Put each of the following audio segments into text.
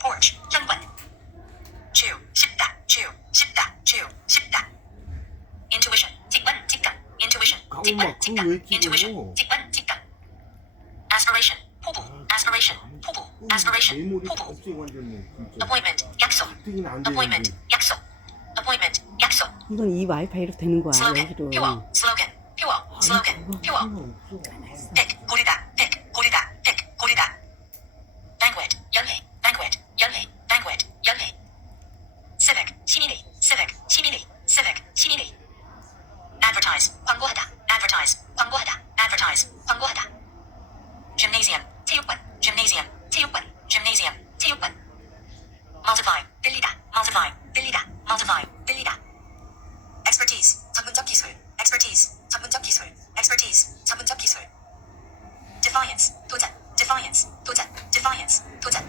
porch, 현관. chew, 씹다, chew, 씹다, chew, 씹다. intuition, 직관, 직감. intuition, 직관, 직감. intuition, 직관, 직감. aspiration, 포부, aspiration, 포부, aspiration, 포부. appointment, 약속. appointment, 약속. appointment, 약속. 이건 이 와이파이로 되는 거야. slogan, 여기로. 표어, slogan, 표어, slogan, 표어. pick, 고르다, pick, 고르다, pick, 고르다. banquet, 연회, banquet, 연회, banquet, 연회. civic, 시민의, civic, 시민의, civic, 시민의. advertise, 광고하다, advertise, 광고하다, advertise, 광고하다. gymnasium, 체육관, gymnasium, 체육관, gymnasium, 체육관. multiply, 빌리다, multiply, 빌리다, multiply, 빌리다. expertise, 전문적 기술, expertise, 전문적 기술, expertise, 전문적 기술. defiance, 도전, defiance, 도전, defiance, 도전.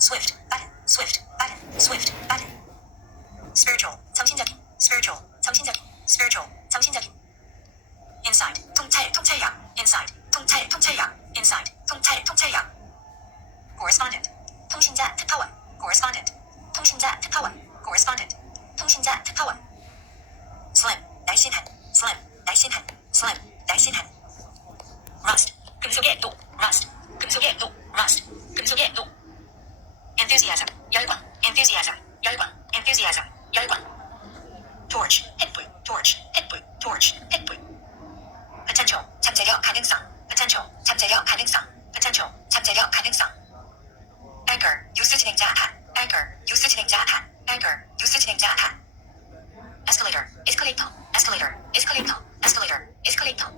swift, 빠른, swift, 빠른, swift, 빠른. spiritual, 정신적인, spiritual, 정신적인, spiritual, 정신적인. insight, 통찰, 통찰력, insight, 통찰, 통찰력, insight, 통찰, 통찰력. correspondent, 통신자, 특파원, correspondent, 통신자, 특파원, correspondent, 통신자, 특파원. slim, 날씬한, slim, 날씬한, slim, 날씬한. rust, 금속의 녹, rust, 금속의 녹, rust, 금속의 녹. enthusiasm, 열광, enthusiasm, 열광, enthusiasm, 열광. torch, 햇불, torch, 햇불, torch, 햇불. potential, 잠재력 가능성, potential, 잠재력 가능성, potential, 잠재력 가능성. anchor, 뉴스 진행자 한, anchor, 뉴스 진행자 한, anchor, 뉴스 진행자 한. escalator, escalator, escalator, escalator, escalator, escalator.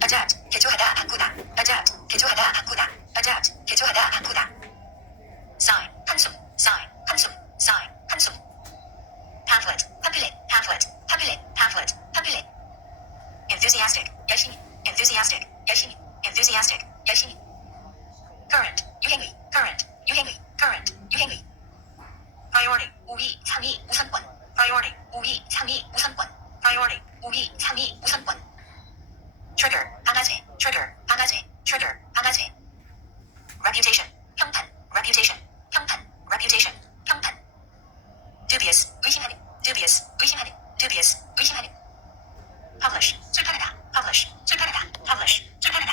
adapt, 개조하다, 바꾸다, adapt, 개조하다, 바꾸다, adapt, 개조하다, 바꾸다. sigh, 한숨, sigh, 한숨, sigh, 한숨. pamphlet, pamphlet, pamphlet, pamphlet, pamphlet, pamphlet. enthusiastic, 열심히, enthusiastic, 열심히, enthusiastic, 열심히. current, 유행의, current, 유행의, current, 유행의. priority, 우위, 상위, 우선권, priority, 우위, 상위, 우선권, priority, 우위, 상위, 우선권. trigger, 방아쇠, trigger, 방아쇠, trigger, 방아쇠. reputation, 평판, reputation, 평판, reputation, 평판. dubious, 의심하는, dubious, 의심하는, dubious, 의심하는. publish, 출판하다, publish, 출판하다, publish, 출판하다.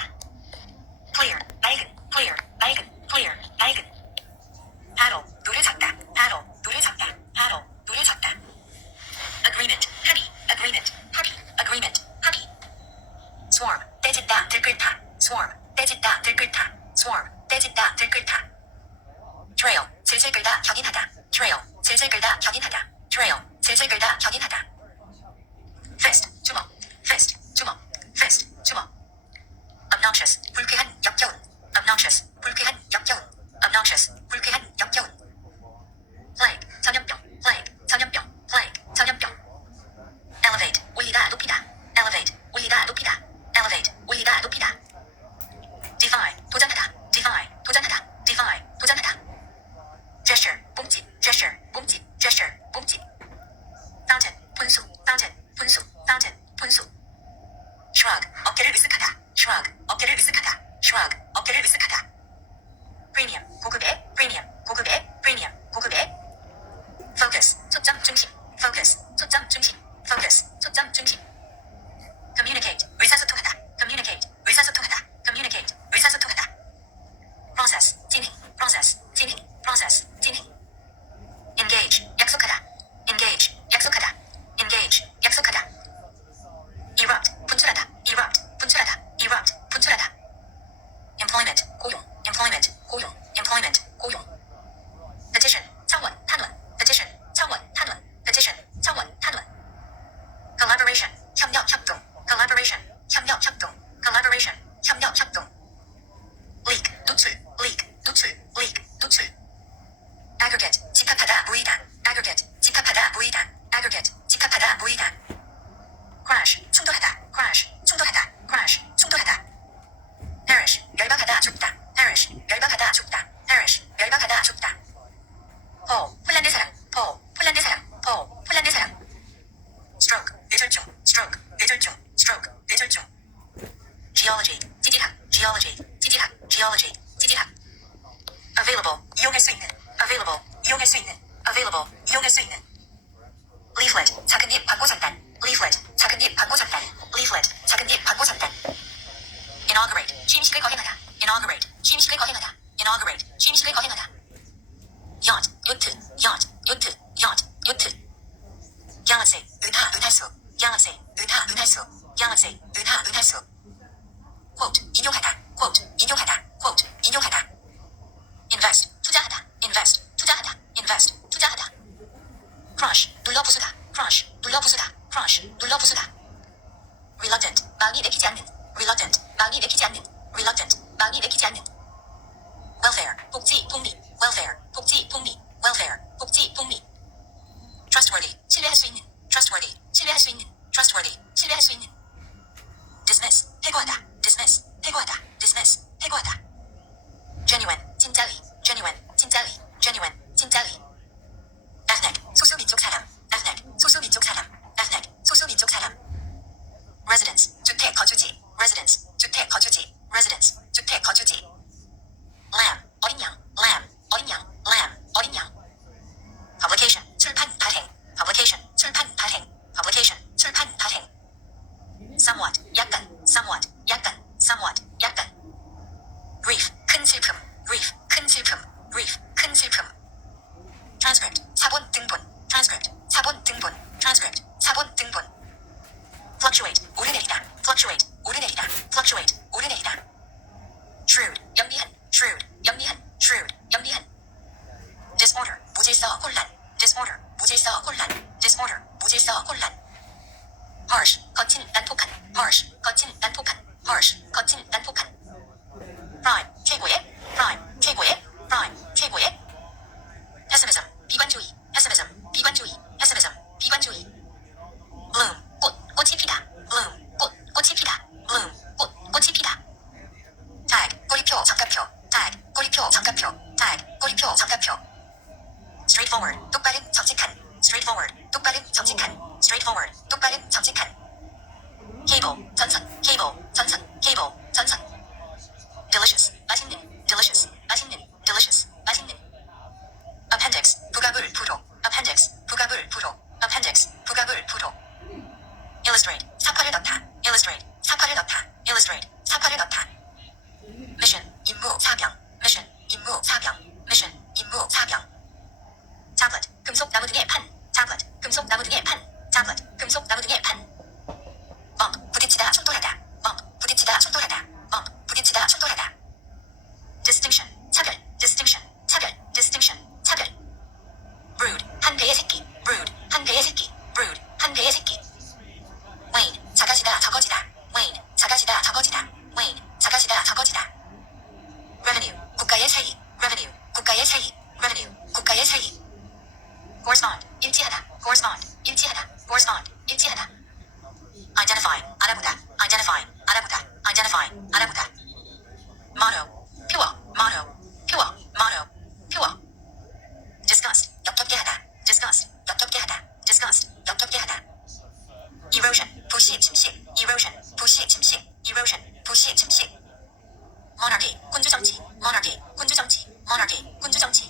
clear, 맑은, clear, 맑은, clear, 맑은. paddle, 노를 젓다, paddle, 노를 젓다, paddle, 노를 젓다. agreement, 합의, agreement, 합의, agreement, 합의. swarm, 떼짓다, 들끓다, swarm, 떼짓다, 들끓다, swarm, 떼짓다, 들끓다. trail, 질질 끌다, 견인하다, trail, 질질 끌다, 견인하다, trail, 질질 끌다, 견인하다. fist, 주먹, fist, 주먹, fist, 주먹. obnoxious, 불쾌한, 역겨운, obnoxious, 불쾌한, 역겨운, obnoxious, 불쾌한, 역겨운. plague, 전염병, plague, 전염병, plague, 전염병. elevate, 올리다, 높이다, elevate, 올리다, 높이다, elevate, 올리다, 높이다. defy, 도전하다, defy, 도전하다, defy, 도전하다. gesture, 몸짓, gesture, 몸짓, gesture, 몸짓. fountain, 침식을 거행하다. yacht, 요트, yacht, 요트, yacht, 요트. galaxy, 은하, 은하수, galaxy, 은하, 은하수, galaxy, 은하, 은하수. quote, 인용하다, quote, 인용하다, quote, 인용하다. invest, 투자하다, invest, 투자하다, invest, 투자하다. crush, 눌러 부수다, crush, 눌러 부수다, crush, 눌러 부수다. reluctant, 마음이 내키지 않는, reluctant, 마음이 내키지 않는, reluctant, 마음이 내키지 않는. welfare, 복지, 복리, welfare, 복지, 복리, welfare, 복지, 복리. trustworthy, 신뢰할 수 있는, trustworthy, 신뢰할 수 있는, trustworthy, 신뢰할 수 있는. dismiss, 해고하다, dismiss, 해고하다, dismiss, 해고하다. genuine, 진짜의, genuine, 진짜의, genuine, 진짜의. ethnic, 소수민족 사람, ethnic, 소수민족 사람, ethnic, 소수민족 사람. residence, 주택 거주지, residence, 주택 거주지, residence, 주택 거주지. lamb, 어린 양, lamb, 어린 양, lamb, 어린 양. publication, 출판 발행, publication, 출판 발행, publication, 출판 발행. somewhat, 약간, somewhat, 약간, somewhat, 약간. grief, 큰 슬픔, grief, 큰 슬픔, grief, 큰 슬픔. transcript, 사본 등본, transcript, 사본 등본, transcript, 사본 등본. fluctuate, 오르내리다, fluctuate, 오르내리다, fluctuate, 오르내리다. shrewd, 영리한, shrewd, 영리한, shrewd, 영리한. disorder, 무질서, 혼란, disorder, 무질서, 혼란, disorder, 무질서, 혼란. harsh, 거친, 난폭한, harsh, 거친, 난폭한, harsh, 거친, 난폭한. prime, 최고의, prime, 최고의, prime, 최고의. pessimism, 비관주의, pessimism, 비관주의, pessimism, 비관주의. bloom, 꽃, 꽃이 피다, bloom, 꽃, 꽃이 피다, bloom, 꽃, 꽃이 피다. tag, 꼬리표, 장갑표, tag, 꼬리표, 장갑표, tag, 꼬리표, 장갑표. straightforward, 똑바른, 정직한, straightforward, 똑바른, 정직한, straightforward, 똑바른, 정직한. cable, 전선, cable, 전선, cable, 전선. delicious, 맛있는, delicious, 맛있는, delicious, 맛있는. appendix, 부가물, 부로, appendix, 부가물, 부로, appendix, 부가물, 부로. illustrate, 사파를 넣다, illustrate, 사파를 넣다, illustrate, 사파를 넣다. mission, 임무, 사명, mission, 임무, 사명, mission, 임무, 사명. tablet, 금속 나무 등의 판, tablet, 금속 나무 등의 판, tablet, 금속 나무 등의 판. bump, 부딪히다, 충돌하다, bump, 부딪히다, 충돌하다, bump, 부딪히다, 충돌하다. distinction, 차별, distinction, 차별, distinction, 차별. brood, 한 개의 새끼, brood, 한 개의 새끼, brood, 한 개의 새끼. wane, 작아지다, 적어지다, wane, 작아지다, 적어지다, wane, 작아지다, 적어지다. revenue, 국가의 세입, revenue, 국가의 세입, revenue, 국가의 세입. correspond, 일치하다, correspond, 일치하다, correspond, 일치하다. identify, 알아보다, identify, 알아보다, identify, 알아보다. motto, 표어, motto, 표어, motto, 표어. disgust, 역겹게 하다, disgust, 역겹게 하다, disgust, 역겹게 하다. erosion, 부시, 침식, erosion, 부시, 침식, erosion, 부시, 침식. monarchy, 군주정치, monarchy, 군주정치, monarchy, 군주정치.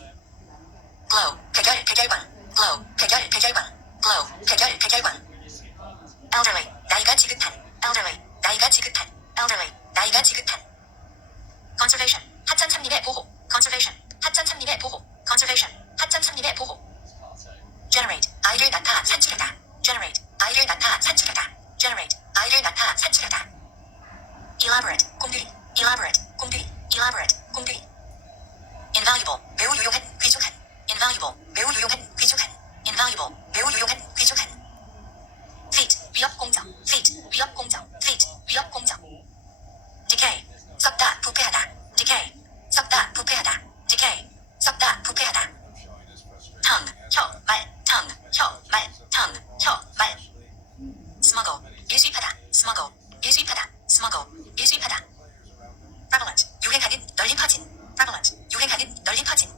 glow, 백열, 백열광, glow, 백열, 백열광, glow, 백열, 백열광. elderly, 나이가 지긋한, elderly, 나이가 지긋한, elderly, 나이가 지긋한. conservation, 하천 참림의 보호, conservation, 하천 참림의 보호, conservation, 하천 참림의 보호. generate, 아이를 낳다, 산출하다, generate, 아이를 낳다, 산출하다, generate, 아이를 낳다, 산출하다. elaborate, 공들이, elaborate, 공들이, elaborate, 공들이. invaluable, 매우 유용한, 귀중한, invaluable, 매우 유용한, 귀중한, invaluable, 매우 유용한, 귀중한. fleet, 위협 공정, fleet, 위협 공정, fleet, 위협 공정. decay, 썩다, 부패하다, decay, 썩다, 부패하다, decay, 썩다, 부패하다. tongue, 혀, 말, tongue, 혀, 말, tongue, 혀, 말. smuggle, 일수입하다, smuggle, 일수입하다, smuggle, 일수입하다. prevalent, 유행하는, 널리 퍼진, prevalent, 유행하는, 널리 퍼진.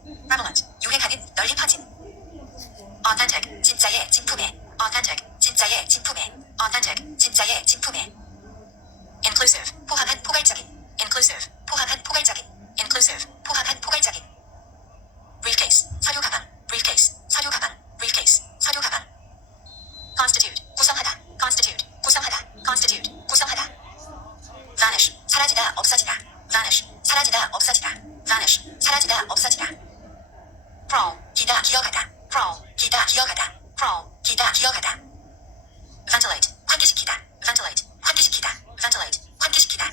crawl, 기다, 기어가다, crawl, 기다, 기어가다, crawl, 기다, 기어가다. ventilate, 환기시키다, ventilate, 환기시키다, ventilate, 환기시키다.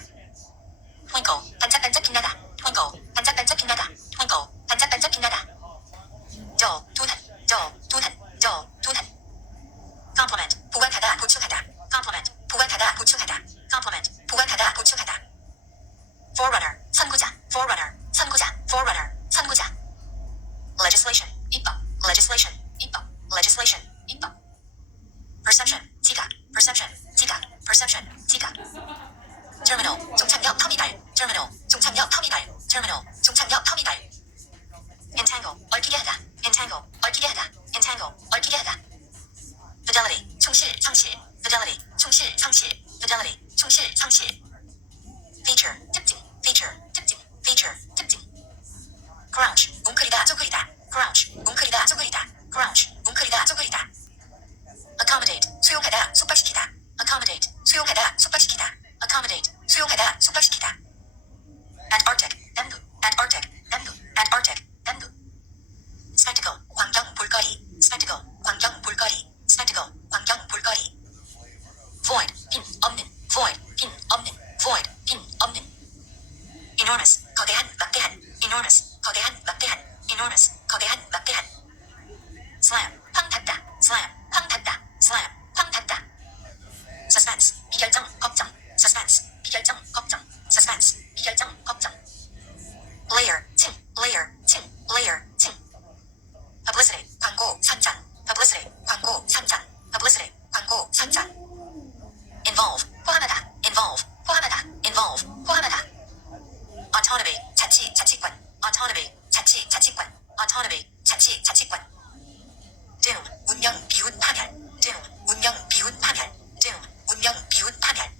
twinkle, 반짝반짝 빛나다, twinkle, 반짝반짝 빛나다, twinkle, 반짝반짝 빛나다. dull, 둔한, dull, 둔한, dull, 둔한. complement, 보완하다, 보충하다, complement, 보완하다, 보충하다, complement, 보완하다, 보충하다. forerunner, 선구자, forerunner, 선구자, forerunner, 선구자. legislation, 입법, legislation, 입법, legislation, 입법. perception, 지각, perception, 지각, perception, 지각. terminal, 종착역 터미널, terminal, 종착역 터미널, terminal, 종착역 터미널. entangle, 얽히게 하다, entangle, 얽히게 하다, entangle, 얽히게 하다. fidelity, 충실, 성실, fidelity, 충실, 성실, fidelity, 충실, 성실. feature, 특징, feature, 특징, feature, 특징. crouch, 웅크리다, 쪼그리다, crouch, 웅크리다, 쪼그리다, crouch, 웅크리다, 쪼그리다. accommodate, 수용하다, 숙박시키다, accommodate, 수용하다, 숙박시키다, accommodate, 수용하다, 숙박시키다. Antarctic, 남극, Antarctic, 남극, Antarctic, 남극. spectacle, 광경, 볼거리, spectacle, 광경, 볼거리, spectacle, 광경, 볼거리. void, 빈, 없는, void, 빈, 없는, void, 빈, 없는. enormous, 거대한, 막대한, enormous, 거대한, 막대한, enormous, 거대한, 막대한. slam, 황 닫다, slam, 황 닫다, slam, 황 닫다. suspense, 비결정, 걱정, suspense, 비결정, 걱정, suspense, 비결정, 걱정. layer, 층, layer, 층, layer, 층. publicity, 광고, 선장, publicity, 광고, 선장, publicity, 광고, 선장. involve, 포함하다, involve, 포함하다, involve, 포함하다. autonomy, 자치, 자치권, autonomy, 자치, 자치권, autonomy, 자치, 자치권. doom, 운명, 비운, 파멸, doom, 운명, 비운, 파멸, doom, 운명, 비운, 파멸.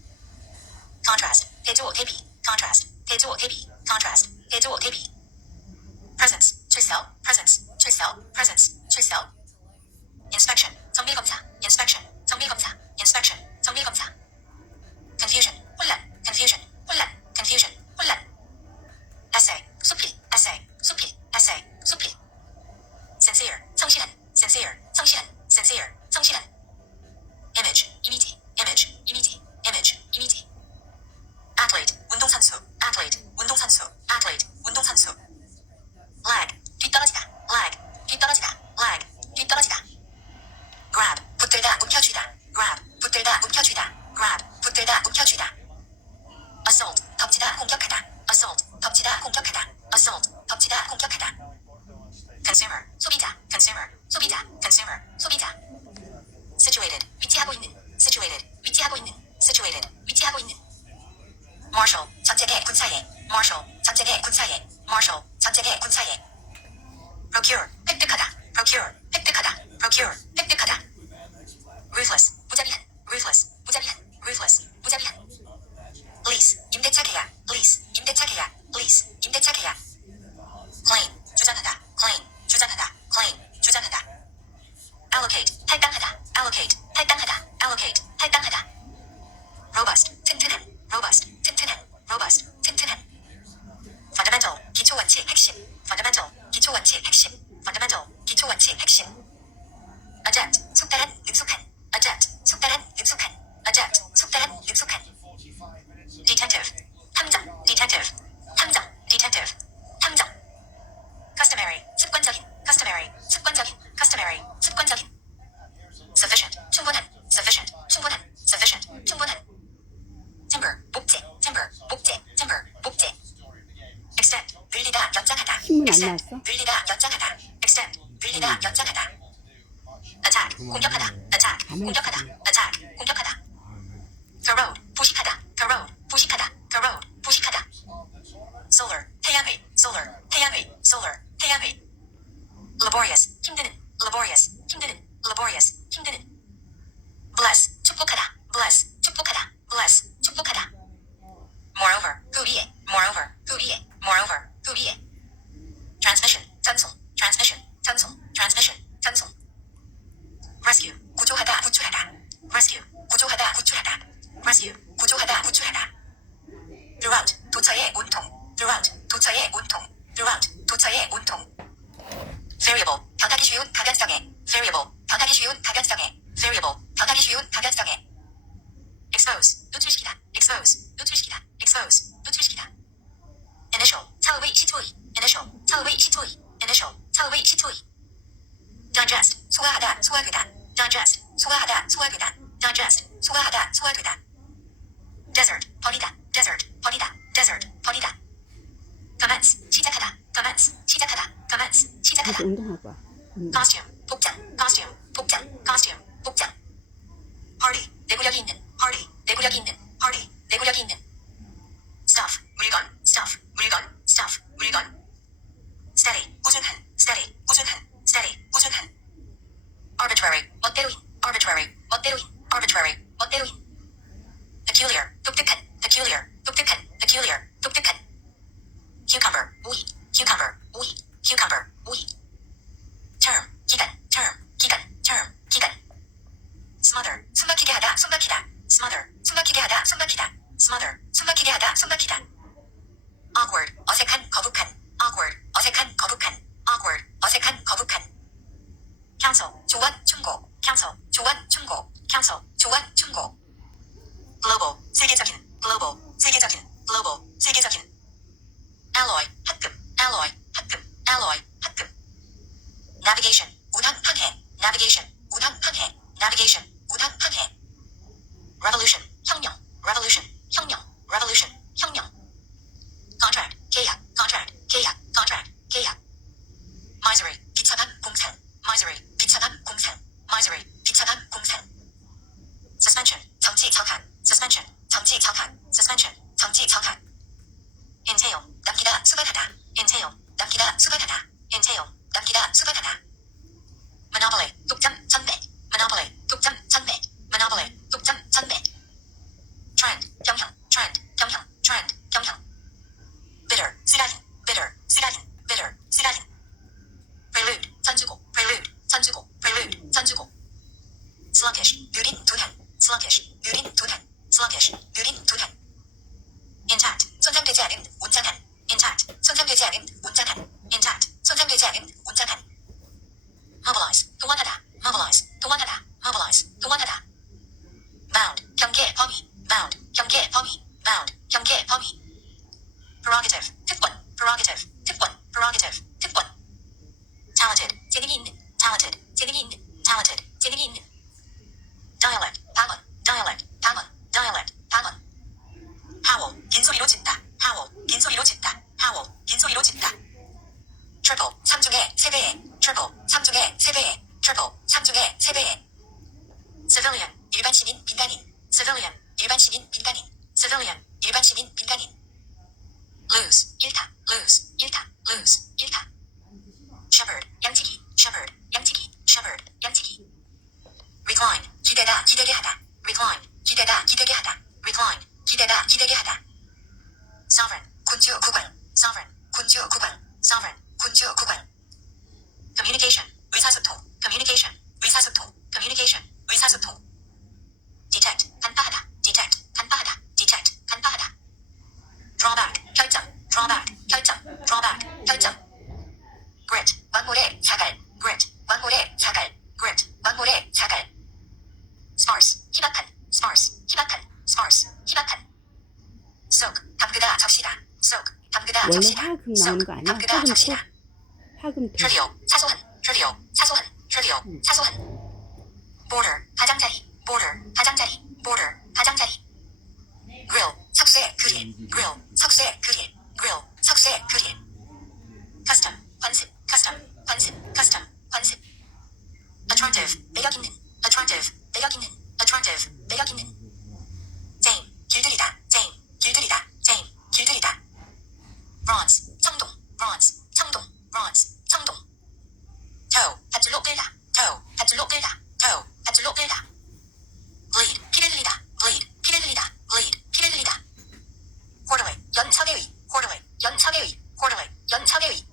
contrast, 대조, 대비, contrast, 대조, 대비, contrast, 대조, 대비. presence, 출석, presence, 출석, presence, 출석. inspection, 정밀검사, inspection, 정밀검사, inspection, 정밀검사. confusion, 혼란, confusion, 혼란, confusion, 혼란. essay, 수필, essay, 수필, essay, 수필. sincere, 성실한, sincere, 성실한, sincere, 성실한. image, 이미지, image, 이미지, image, 이미지. athlete, 운동선수, athlete, 운동선수, athlete, 운동선수. lag, 뒤떨어지다, lag, 뒤떨어지다, lag, 뒤떨어지다. grab, 붙들다, 움켜쥐다, grab, 붙들다, 움켜쥐다, grab, 붙들다, 움켜쥐다. assault, 덮치다, 공격하다, assault, 덮치다, 공격하다, assault, 덮치다, 공격하다. consumer, 소비자, consumer, 소비자, consumer, 소비자. situated, 위치하고 있는, situated, 위치하고 있는, situated, 위치하고 있는. marshal, 전체계 군사예, marshal, 전체계 군사예, marshal, 전체계 군사예. procure, 획득하다, procure, 획득하다, procure, 획득하다. ruthless, 무자비한, ruthless, 무자비한, ruthless, 무자비한. lease, 임대차 계약, lease, 임대차 계약, lease, 임대차 계약. claim, 주장하다, claim, 주장하다, claim, 주장하다. allocate, 할당하다, allocate, 할당하다, allocate, 할당하다. robust, 튼튼한, robust, 튼튼한, robust, 튼튼한. fundamental, 기초 원칙 핵심, fundamental, 기초 원칙 핵심, fundamental, 기초 원칙 핵심. adept, 숙달한, 능숙한, adept, 숙달한, 능숙한, adept, 숙달한, 능숙한. detective, 탐정, detective, 탐정, detective, 탐정. customary, 습관적인, customary, 습관적인, customary, 습관적인. sufficient, 충분한, sufficient, 충분한, sufficient, 충분한. timber, 목재, timber, 목재, timber, 목재. extend, 늘리다, 연장하다, 신문 안 extend, 나왔어? 늘리다, 연장하다, extend, 늘리다, 연장하다. attack, 공격하다, attack, 공격하다, attack, 공격하다. corrode, 부식하다, corrode, 부식하다, corrode, 부식하다. solar, 태양의, solar, 태양의, solar, 태양의. laborious, 힘드는, laborious, 힘드는, laborious, 힘드는. bless, 축복하다, bless, 축복하다, bless, 축복하다. moreover, 그 위에, moreover, 그 위에, moreover, 그 위에. transmission, 전송, transmission, 전송, transmission, 전송. rescue, 구조하다, 구출하다, rescue, 구조하다, 구출하다, rescue, 구조하다, 구출하다. throughout, 도처의 온통, throughout, 도처의 온통, throughout, 도처의 온통. variable, variable, 변하기 쉬운 가변성에, variable, 변하기 쉬운 가변성에. expose, 노출시키다, expose, 노출시키다, expose, 노출시키다. initial, 처음의 시초의, initial, 처음의 시초의, initial, 처음의 시초의. digest, 소화하다, 소화되다, digest, 소화하다, 소화되다, digest, 소화하다, 소화되다. desert, 버리다, desert, 버리다, desert, 버리다. commence, 시작하다, commence, 시작하다, commence, 시작하다. 가서 운동하고 와. costume, 복장, costume, 복장, costume, 복장. party, 내구력이 있는, party, 내구력이 있는, party, 내구력이 있는. stuff, 물건, stuff, 물건, stuff, 물건. steady, 꾸준한, steady, 꾸준한, steady, 꾸준한. arbitrary, 멋대로인, arbitrary, 멋대로인, arbitrary, 멋대로인. peculiar, 독특한, peculiar, 독특한, peculiar, 독특한. cucumber, 오이, cucumber, 오이, cucumber, 오이. term, 기간, term, 기간, term, 기간. smother, 숨막히게 하다, 숨막히다. smother, 숨막히게 하다, 숨막히다. smother, 숨막히게 하다, 숨막히다. awkward, 어색한, 거북한. awkward, 어색한, 거북한. awkward, 어색한, 거북한. counsel, 조언, 충고. counsel, 조언, 충고. counsel, 조언, 충고. global, 세계적인. global, 세계적인. global, 세계적인. alloy, 합금. alloy, 합금. alloy, 합금. navigation, 운항 항해. navigation, 운항 항해. navigation, 운항 항해. revolution, 혁명. revolution, 혁명. revolution, 혁명. contract, 계약. contract, 계약. contract, 계약. misery, 비참한 공상. misery, 비참한 공상. misery, 비참한 공상. suspension, 정치 정한. suspension, 정치 정한. suspension, 정치 정한. entail, 남기다, 수반하다. entail, 남기다, 수반하다. entail, 남기다, 수반하다. monopoly, 독점, 전매. monopoly, 독점, 전매. monopoly, 독점, 전매. trend, 경향. trend, 경향. trend, 경향. bitter, 쓰라린. bitter, 쓰라린. bitter, 쓰라린. prelude, 전주곡. prelude, 전주곡. prelude, 전주곡. sluggish, 느린 둔한. sluggish, 느린 둔한. sluggish, 느린 둔한. intact, 손상되지 않은, 온전한. intact, 손상되지 않은, 온전한. intact, 손상되지 않은, 온전한. mobilize, 동원하다. mobilize, 동원하다. mobilize, 동원하다. bound, 경계 범위. bound, 경계 범위. bound, 경계 범위. prerogative, 특권. prerogative, 특권. prerogative, 특권. talented, 재능이 있는. talented, 재능이 있는. talented, 재능이 있는. dialect, 방언. dialect, 방언. dialect, 방언. howl, 빈소리로 짖다. howl, 빈소리로 짖다. howl, 빈소리로 짖다. triple, 3중에 3배에. triple, 3중에 3배에. triple, 3중에 3배에. civilian, 일반 시민, 민간인. civilian, 일반 시민, 민간인. civilian, 일반 시민, 민간인. lose, 일타. lose, 일타. lose, 일타. shepherd, 양치기. shepherd, 양치기. shepherd, 양치기. recline, 기대다, 기대게 하다. recline, 기대다, 기대게 하다. recline, 기대다, 기대게 하다. sovereign, 군주 국왕. sovereign, 군주 국왕. sovereign, 군주 국왕. communication, 의사소통. communication, 의사소통. communication, 의사소통. detect, 간파하다. detect, 간파하다. detect, 간파하다. drawback, 결정. drawback, 결정. drawback, 결정. grit, 왕모래, 자갈. grit, 왕모래, 자갈. grit, 왕모래, 자갈. sparse, 희박한. sparse, 희박한. sparse, 희박한. soak, 담그다, 적시다. soak, 담그다, 원래 적시다. 화금 나오는 soak, 거 아니야? 담그다, 화금 적시다. 톡? 화금 톡. trivial, 사소한. trivial, 사소한. trivial, 사소한. border, 가장자리. border, 가장자리. border, 가장자리. grill, 석쇠 그릴. grill, 석쇠 그릴. grill, 석쇠 그릴. custom, 관습. custom, 관습. custom, 관습. attractive, 매력 있는. attractive, 매력 있는. attractive, 매력 있는. jane, 길들이다. jane, 길들이다. jane, 길들이다. bronze, 청동. bronze, 청동. bronze, 청동. toe, 밧줄로 끌다. toe, 밧줄로 끌다. toe, 밧줄로 끌다. bleed, 피를 흘리다. bleed, 피를 흘리다. bleed, 피를 흘리다. quarterly, 연석의 의. quarterly, 연석의 의. quarterly, 연석의 의.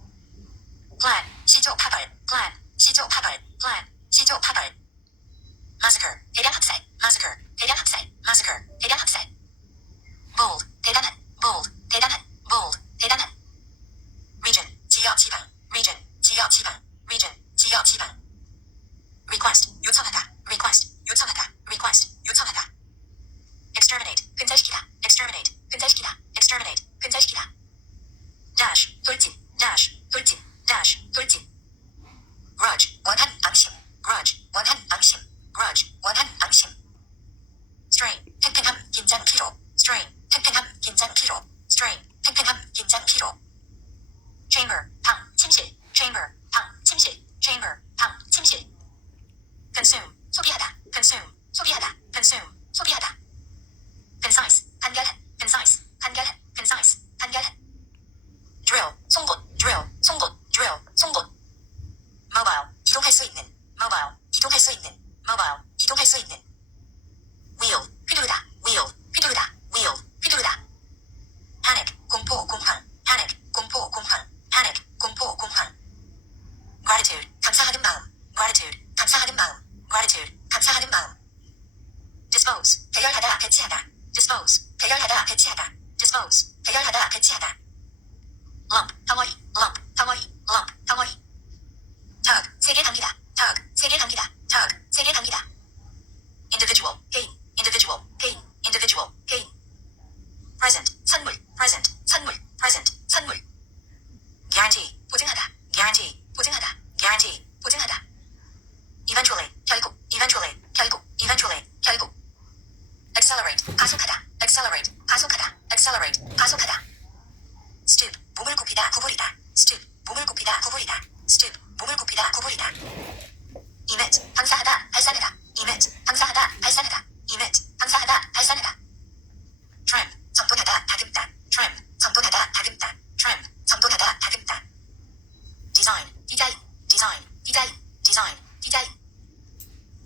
디자인, 디자인, 디자인, 디자인, 디자인.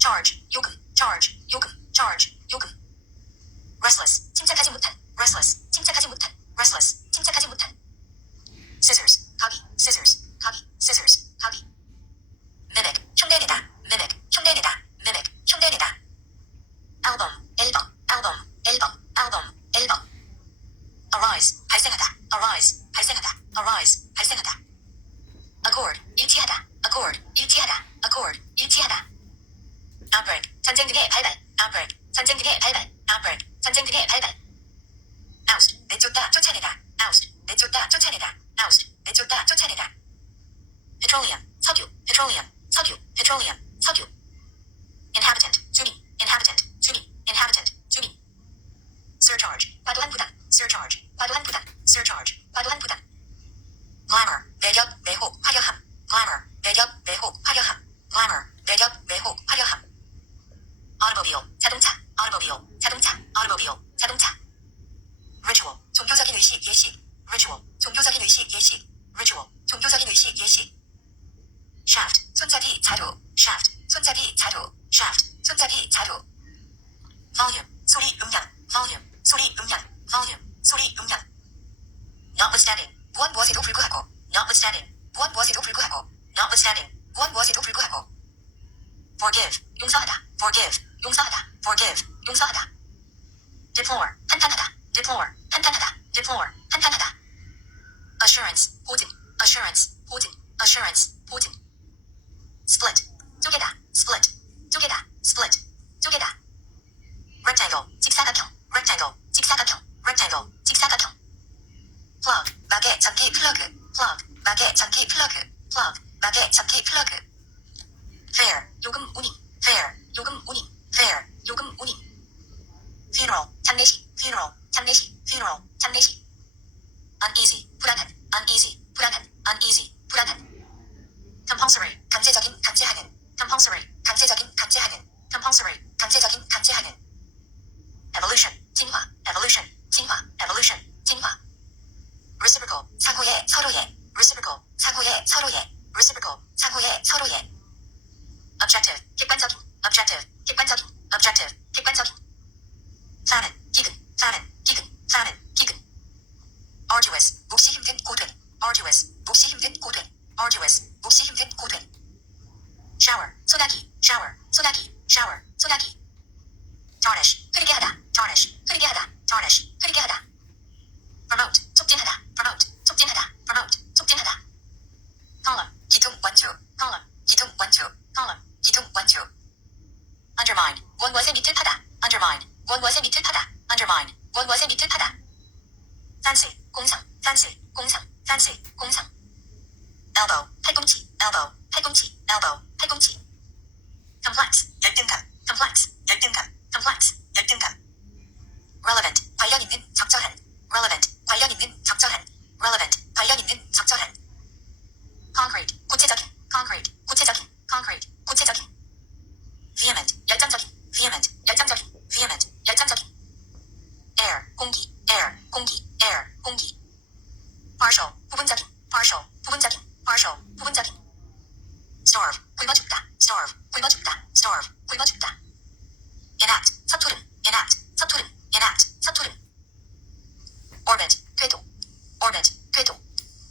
charge, 요금, charge, 요금, charge, 요금. restless, 침착하지 못한, restless, 침착하지 못한, restless, 침착하지 못한. scissors, 가위, scissors, 가위, scissors, 가위. mimic, 흉내내다, mimic, 흉내내다, mimic, 흉내내다. album, 앨범, album, 앨범, album, 앨범. arise, 발생하다, arise, 발생하다, arise, 발생하다. accord, 일치하다, accord, 일치하다, accord, 일치하다. outbreak, 전쟁 등의 발발, outbreak, 전쟁 등의 발발, outbreak, 전쟁 등의 발발. oust, 내쫓다, 쫓아내다, oust, 내쫓다, 쫓아내다, oust, 내쫓다, 쫓아내다. petroleum, 석유, petroleum, 석유, petroleum, 석유. inhabitant, 주민, inhabitant, 주민, inhabitant, 주민. surcharge, 과도한 부담, surcharge, 과도한 부담, surcharge, 과도한 부담. glamour, 매력, 매혹, 화려함, glamour, 매력, 매혹, 화려함, glamour, 매력, 매혹, 화려함. automobile, 자동차, automobile, 자동차, automobile, 자동차. ritual, 종교적인 의식, 예식, ritual, 종교적인 의식, 예식, ritual, 종교적인 의식, 예식. shaft, 손잡이, 자루, shaft, 손잡이, 자루, shaft, 손잡이, 자루. volume, 소리, 음량, volume, 소리, 음량, volume, 소리, 음량. notwithstanding, 무엇 무엇에도 불구하고, notwithstanding, 무엇 무엇에도 불구하고, notwithstanding, 무엇 무엇에도 불구하고. forgive, 용서하다, forgive, 용서하다, forgive, 용서하다. deplore, 한탄하다, deplore, 한탄하다, deplore, 한탄하다. assurance, 보증, assurance, 보증, assurance, 보증. split, 쪼개다, split, 쪼개다, split, 쪼개다. rectangle, 직사각형, rectangle, 직사각형, rectangle, 직사각형. plug, 마개 전기 플러그, plug, 마개 전기 플러그, plug, 마개 전기 플러그. fare, 요금 운임, fare, 요금 운임, fare, 요금 운임. funeral, 장례식, funeral, 장례식, funeral, 장례식. uneasy, 불안한, uneasy, 불안한, uneasy, 불안한. compulsory, 강제적인, 강제하는, compulsory, 강제적인, 강제하는, compulsory, 강제적인, 강제하는. evolution, 진화, evolution, 진화, evolution, 진화. reciprocal, 상호의, 서로의, reciprocal, 상호의, 서로의, reciprocal, 상호의, 서로의. objective, 객관적인, objective, 객관적인, objective, 객관적인. famine, 기근, famine, 기근, famine, 기근. arduous, 몫이 힘든 고된, arduous, 몫이 힘든 고된, arduous, 몫이 힘든 고된. shower, 소나기, shower, 소나기, shower, 소나기. tarnish, 흐리게 하다, tarnish, 흐리게 하다, tarnish, 흐리게 하다. promote, 촉진하다, promote, 촉진하다, promote, 촉진하다. column, 기둥 원주, column, 기둥 원주, column, 기둥 원주. undermine, 원무엇의 밑을 파다, undermine, 원무엇의 밑을 파다, undermine, 원무엇의 밑을 파다. fancy, 공상, fancy, 공상, fancy, 공상. elbow, 팔꿈치, elbow, 팔꿈치, elbow, 팔꿈치. complex, 열등감, complex, 열등감, complex, 열등감. relevant, 관련 있는, 적절한, relevant, 관련 있는, 적절한, relevant, 관련 있는, 적절한. concrete, 구체적인, concrete, 구체적인, concrete, 구체적인. vehement, 열정적인, vehement, 열정적인, vehement, 열정적인. air, 공기, air, 공기, air, 공기. partial, 부분적인, partial, 부분적인, partial, 부분적인. starve, 굶어 죽다, starve, 굶어 죽다, starve, 굶어 죽다. enact, 서투름, enact, 서투름, enact, 서투름. orbit, 궤도, orbit, 궤도,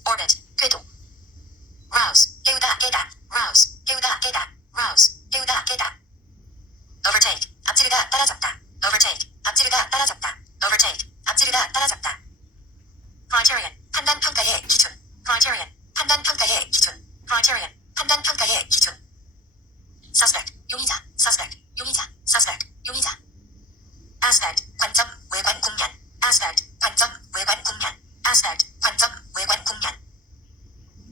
orbit, 궤도. rouse, 깨우다, 깨다, rouse, 깨우다, 깨다, rouse, 깨우다, 깨다. overtake, 앞지르다, 따라잡다, overtake, 앞지르다, 따라잡다, overtake, 앞지르다, 따라잡다. criterion, 판단 평가의 기준, criterion, 판단 평가의 기준, criterion, 판단 평가의 기준. suspect, 용의자, suspect, 용의자, suspect, 용의자. aspect, 관점, 외관 국면, aspect, 관점, 외관 국면, aspect, 관점, 외관 국면.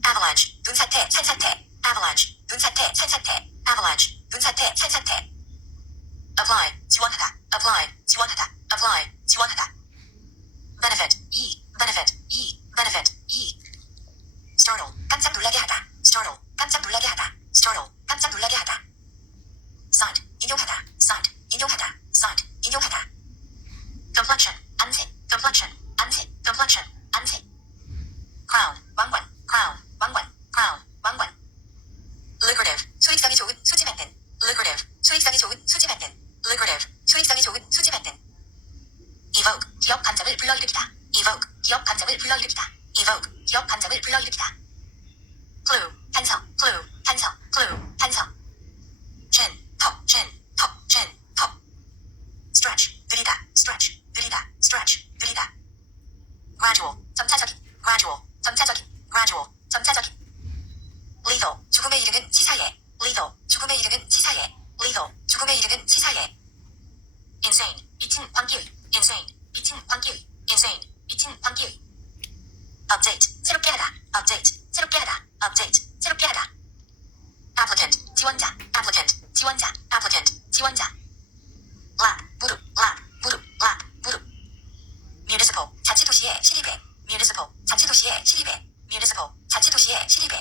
avalanche, 눈사태, 산사태, avalanche, 눈사태, 산사태, avalanche, 눈사태, 산사태. apply, 지원하다, apply, 지원하다, apply, 지원하다. benefit, benefit, benefit, startle, 깜짝 놀라게 하다, startle, 깜짝 놀라게 하다. 수익성이 좋은 수지 만든. lucrative, 수익성이 좋은 수지 만든. evoke, 기업 감정을 불러일으키다. evoke, 기업 감정을 불러일으키다. evoke, 기업 감정을 불러일으키다. clue, 단서, clue, 단서, clue, 단서. chin, 턱, chin, 턱, chin, 턱. stretch, 느리다, stretch, 느리다, stretch, 느리다. gradual, 점차적인, gradual, 점차적인, gradual, 점차적인. lethal, 죽음에 이르는 치사예. lethal, 죽음에 이르는 치사예. lethal, 죽음에 이르는 치사예. insane, 미친 광기의. insane, 미친 광기의. insane, 미친 광기의. update, 새롭게 하다. update, 새롭게 하다. update, 새롭게 하다. applicant, 지원자. applicant, 지원자. applicant, 지원자. lap, 무릎, lap, 무릎, lap, 무릎. municipal, 자치도시의 시립에. municipal, 자치도시의 시립에. municipal, 자치도시의 시립에.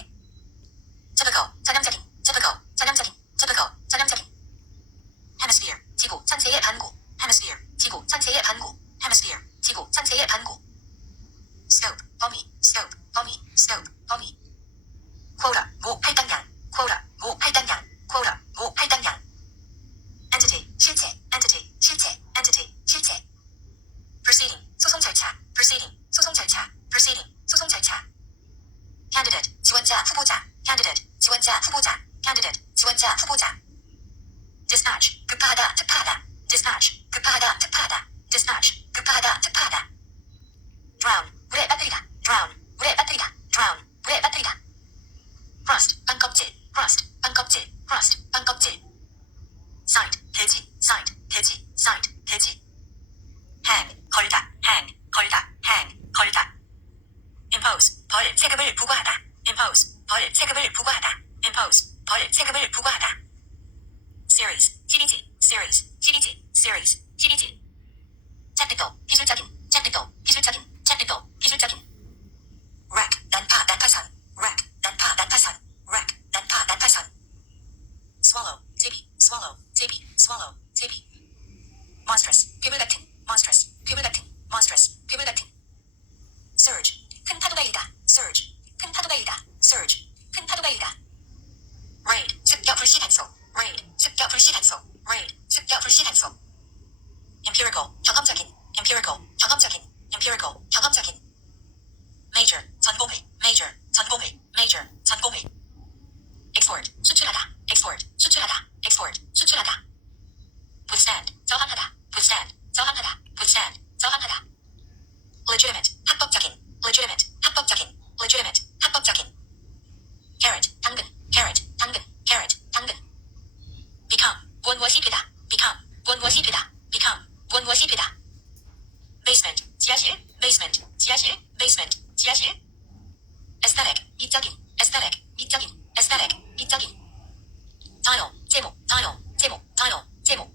typical, 전형적인. typical, 전형적인. typical, 전형적인. hemisphere, 지구 전체의 반구. hemisphere, 지구 전체의 반구. hemisphere, 지구 전체의 반구. scope, 범위. scope, 범위. scope, 범위. quota, 모 할당량. quota, 모 할당량. quota, 모 할당량. entity, 실체. entity, 실체. entity, 실체. proceeding, 소송 절차. proceeding, 소송 절차. proceeding, 소송 절차. candidate, 지원자 후보자. candidate, 지원자 후보자. candidate, 지원자 후보자. dispatch, 급파하다 특파하다. dispatch, 급파하다 특파하다. dispatch, 급파하다 특파하다. drown, 물에 빠뜨리다. drown, 물에 빠뜨리다. drown, 물에 빠뜨리다. crust, 빵껍질. crust, 빵껍질. crust, 빵껍질. site, 대지. site, 대지. site, 대지. hang, 걸다. hang, 걸다. hang, 걸다. impose, 벌 세금을 부과하다. impose, 벌 세금을 부과하다. impose, 벌 세금을 부과하다. series, 시리즈. series, 시리즈. series, 시리즈. technical, 기술적인. technical, 기술적인. technical, 기술적인. rack, 난파, 난파선. rack, 난파, 난파선. rack, 난파, 난파선. swallow, 제비. swallow, 제비. swallow, 제비. monstrous, 괴물 같은. monstrous, 괴물 같은. monstrous, 괴물 같은. surge, 큰 파도가 일다. surge, 큰 파도가 일다. surge, 큰 파도가 일다. raid, 습격 불시 단속. raid, 습격 불시 단속. raid, 습격 불시 단속. empirical, 경험적인. empirical, 경험적인. empirical, 경험적인. major, 전공의. major, 전공의. major, 전공의. export, 수출하다. export, 수출하다. export, 수출하다. withstand, 저항하다. withstand, 저항하다. withstand, 저항하다. legitimate, 합법적인. legitimate, 합법적인. legitimate, 합법적인. carrot, 당근. carrot, 당근. carrot, 당근. become, 무엇이 되다. become, 무엇이 되다. become, 무엇이 되다. basement, 지하실. basement, 지하실. basement, 지하실. aesthetic, 미적인. aesthetic, 미적인. aesthetic, 미적인. title, 제목. title, 제목. title, 제목.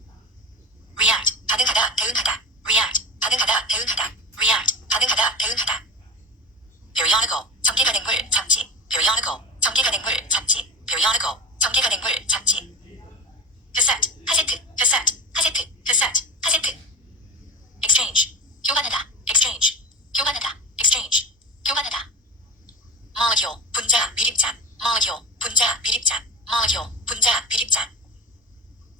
react, 반응하다. 대응하다. react, 반응하다. 대응하다. react, 반응하다. 대응하다. periodical, 정기간행물 잡지. periodical, 정기간행물 잡지. periodical, 정기간행물 잡지. cassette, 카세트. cassette, 카세트. cassette, 카세트. exchange, 교환하다. exchange, 교환하다. exchange, 교환하다. molecule, 분자, 밀입자. molecule, 분자, 밀입자. molecule, 분자, 밀입자.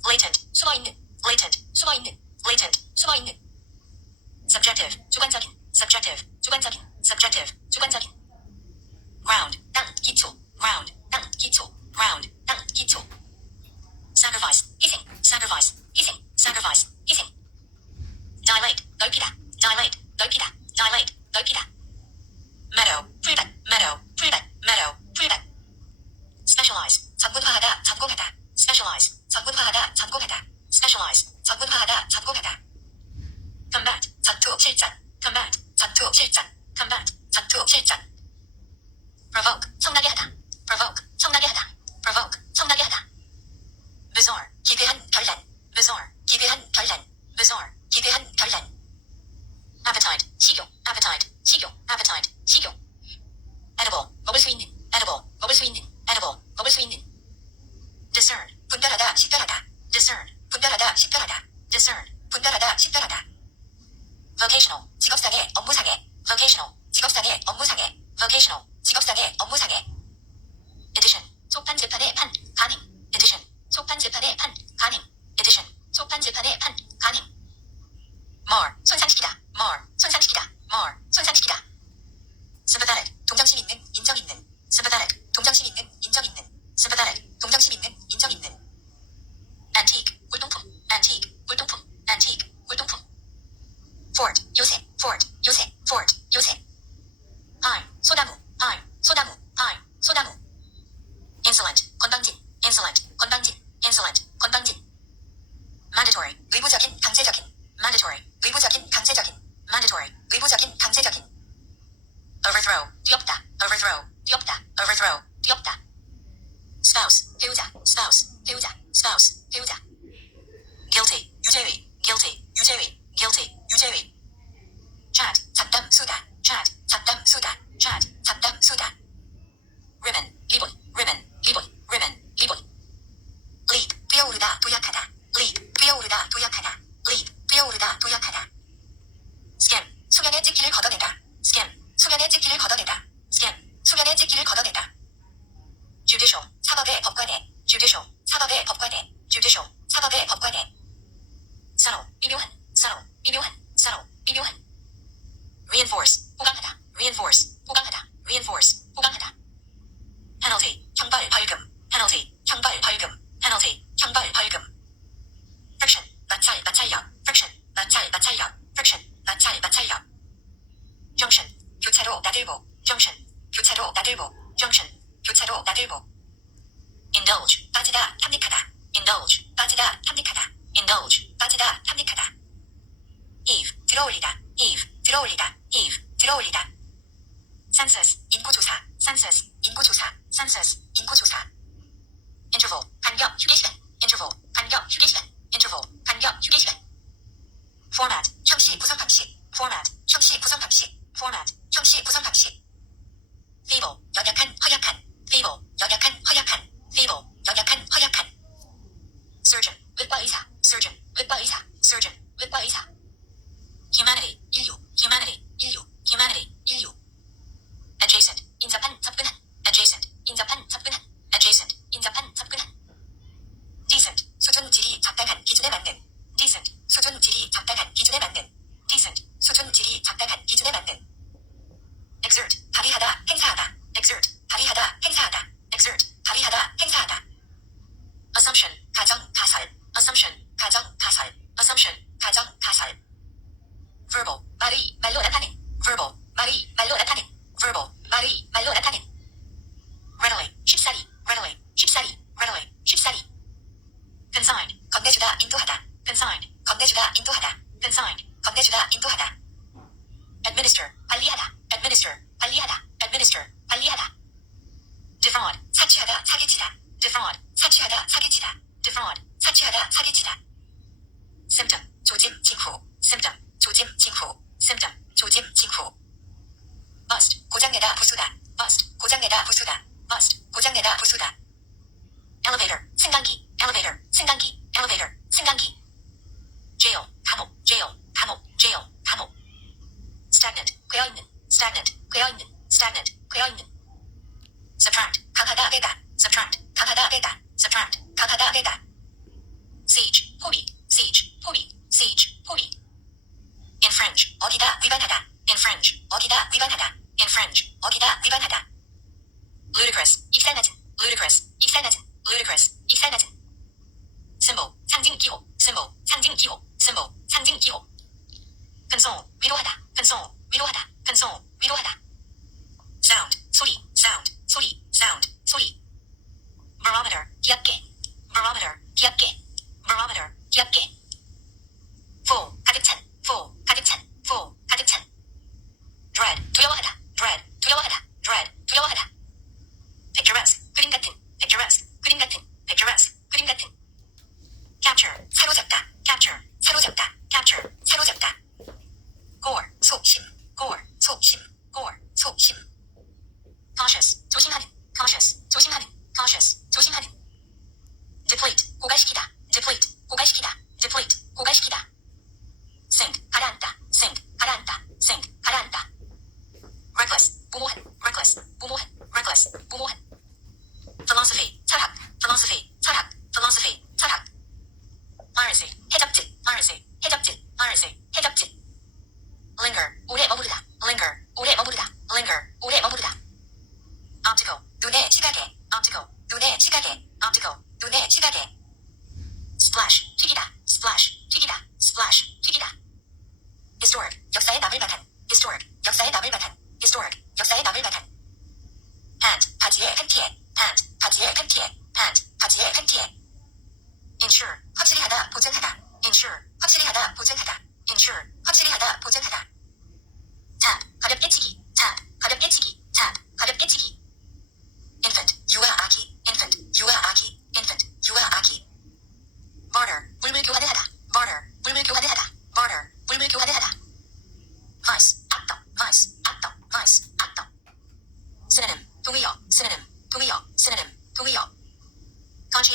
latent, 숨어있는. latent, 숨어있는. latent, 숨어있는. subjective, 주관적인. subjective, 주관적인. subjective, 주관적인. ground, 땅, 기초. ground, 땅, 기초. ground, 땅, 기초. sacrifice, 희생. sacrifice, 희생. sacrifice, 희생. dilate, 넓히다. dilate, 넓히다. dilate, 넓히다. meadow, 풀밭. meadow, 풀밭. meadow, 풀밭. specialize, 전문화하다. 전공하다. specialize, 전문화하다. 전공하다. specialize, 전문화하다. 전공하다. combat, 전투 실전. combat, 전투 실전. combat, 전투 실전. provoke, 성나게 하다. provoke, 성나게 하다. provoke, 성나게 하다. bizarre, 기괴한 결란. bizarre, 기괴한 결란. bizarre, 기괴한 결란. appetite, 식욕. appetite, 식욕. appetite, 식욕. edible, 먹을 수 있는. edible, 먹을 수 있는. edible, 먹을 수 있는. discern, 분별하다. 식별하다. discern, 분별하다. 식별하다. discern, 분별하다. 식별하다. vocational, 직업상의, 업무상의. vocational, 직업상의, 업무상의. vocational, 직업상의, 업무상의. edition, 속판 재판의 판, 가능. edition, 속판 재판의 판, 가능. 배우자, spouse, 배우자, spouse, 배우자. guilty, 유죄의, guilty, 유죄의, guilty, 유죄의. chat, 잡담 수다, chat, 잡담 수다, chat, 잡담 수다. ribbon, 리본, ribbon, 리본, ribbon, 리본. lead, 뛰어오르다, 도약하다, lead, 뛰어오르다, 도약하다, lead, 뛰어오르다, 도약하다. scam, 수면의 찍기를 걷어내다, scam, 수면의 찍기를 걷어내다, scam, 수면의 찍기를 걷어내다. judicial, 사법의 법관에, judicial, 사법의 법관에, judicial, 사법의 법관에. subtle, 미묘한, subtle, 미묘한, subtle, 미묘한. reinforce, 보강하다, reinforce, 보강하다, reinforce, 보강하다. penalty, 형벌 벌금, penalty, 형벌 벌금, penalty, 형벌 벌금. friction, 마찰, 마찰력, friction, 마찰, 마찰력, friction, 마찰, 마찰력. junction, 교차로 나들보, junction, 교차로 나들보, junction, 교차로 나들보. indulge, 빠지다, 탐닉하다, indulge, 빠지다, 탐닉하다, indulge, 빠지다, 탐닉하다. eve, 들어올리다, eve, 들어올리다, eve, 들어올리다. census, 인구조사, census, 인구조사, census, 인구조사. interval, 간격, 휴게시간, interval, 간격, 휴게시간, interval, 간격, 휴게시간. format, 형식 구성 방식, format, 형식 구성 방식, format, 형식 구성 방식. feeble, 연약한, 허약한, feeble, 연약한, 허약한, feeble, 연약한, 허약한. surgeon, 외과 의사, surgeon, 외과 의사, surgeon, 외과 의사. humanity, 인류, humanity, 인류, humanity, 인류. adjacent, 인접한, 접근한, adjacent, 인접한, 접근한, adjacent, 인접한, 접근한. decent, 수준 질이 적당한 기준에 맞는, decent, 수준 질이 적당한 기준에 맞는, decent, 수준 질이 적당한 기준에 맞는. exert, 발휘하다, 행사하다, exert, 발휘하다, 행사하다, exert, 발휘하다, 행사하다. assumption, 가정, 가설, assumption, 가정, 가설, assumption, 가정, 가설. verbal, 말이 말로 나타낸, verbal, 말이 말로 나타낸, verbal, 말이 말로 나타낸. readily, 쉽사리, readily, 쉽사리, readily, 쉽사리. consigned, 건네주다, 인도하다, consigned, 건네주다, 인도하다, consigned, 건네주다, 인도하다. administer, 관리하다, administer, 관리하다, administer, 관리하다. defraud, 사취하다, 사기치다, defraud, 사취하다, 사기치다, defraud, 사취하다, 사기치다. symptom, 조짐, 징후, symptom, 조짐, 징후, symptom, 조짐, 징후. bust, 고장내다, 부수다, bust, 고장내다, 부수다, bust, 고장내다, 부수다. elevator, 승강기, elevator, 승강기, elevator, 승강기. jail, 감옥, jail, 감옥, jail, 감옥. stagnant, 괴어있는, stagnant, 괴어있는, stagnant, 괴어있는. subtract, 강하다, 빼다, subtract, 강하다, 빼다, subtract, 강하다, 빼다. siege, 포위, siege, 포위, siege, 포위. infringe, 어디다, 위반하다, infringe, 어디다, 위반하다, infringe, 어디다, 위반하다. ludicrous, 입살맞은, ludicrous,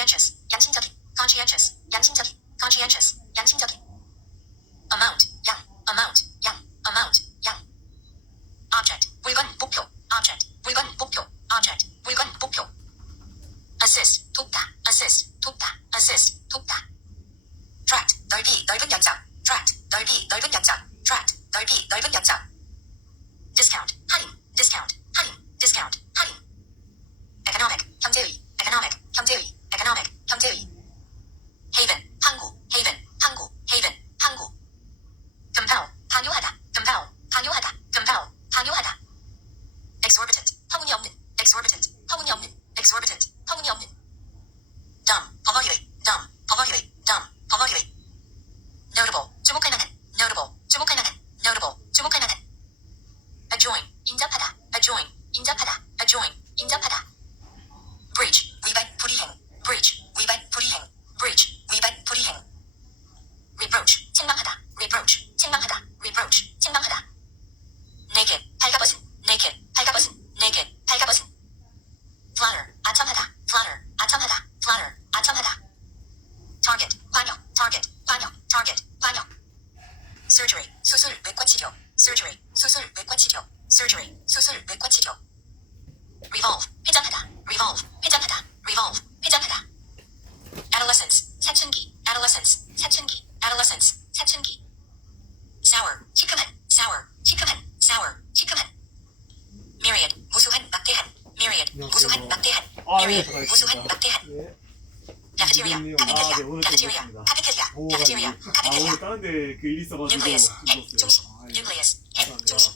conscientious, 양심적인, conscientious, 양심적인, conscientious, 양심적인. amount, 양, amount, 양, amount, 양. object, 물건, 목표, object, 물건, 목표, object, 물건, 목표. assist, 돕다, assist, 돕다, assist, 돕다. tract, 넓이, 넓은 연장, tract, 넓이, 넓은 연장, tract, 넓이, 넓은 연장. discount, 할인, discount, 할인, discount, 할인. economic, 경제의, economic, 경제의, economic, 경제의. haven, 항구, haven, 항구, haven, 항구. compel, 강요하다, compel, 강요하다, compel, 강요하다. exorbitant, 터무니없는, exorbitant, 터무니없는, exorbitant, 터무니없는. dumb, 벙어리의, dumb, 벙어리의, dumb, 벙어리의. notable, 주목할 만한, notable, 주목할 만한, notable, 주목할 만한. adjoin, 인접하다, adjoin, 인접하다, adjoin, 인접하다. breach, 위반, 불이행, breach, 위반, 불이행, breach, 위반, 불이행. reproach, 책망하다, reproach, 책망하다, reproach, 책망하다. naked, 발가벗은, naked, 발가벗은, naked, 발가벗은. flutter, 아첨하다, flutter, 아첨하다, flutter, 아첨하다. target, 관역, target, 관역, target, 관역. surgery, 수술, 외과 치료, surgery, 수술, 외과 치료, surgery, 수술, 외과 치료. revolve, 회전하다, revolve, 회전하다, revolve, 회전하다. adolescence, 사춘기, adolescence, 사춘기, adolescence, 사춘기. sour, 시큼한, sour, 시큼한, sour, 시큼한. myriad, 무수한, 막대한, myriad, 무수한, 막대한, myriad, 무수한, 막대한. 예. cafeteria, 네, cafeteria, 오늘 cafeteria, 또 cafeteria, cafeteria, 오늘 cafeteria. 다른 데 그 일 있어가지고 nucleus, 핵, 늦었어요. 중심, 아, 예. nucleus, 핵, 감사합니다. 중심.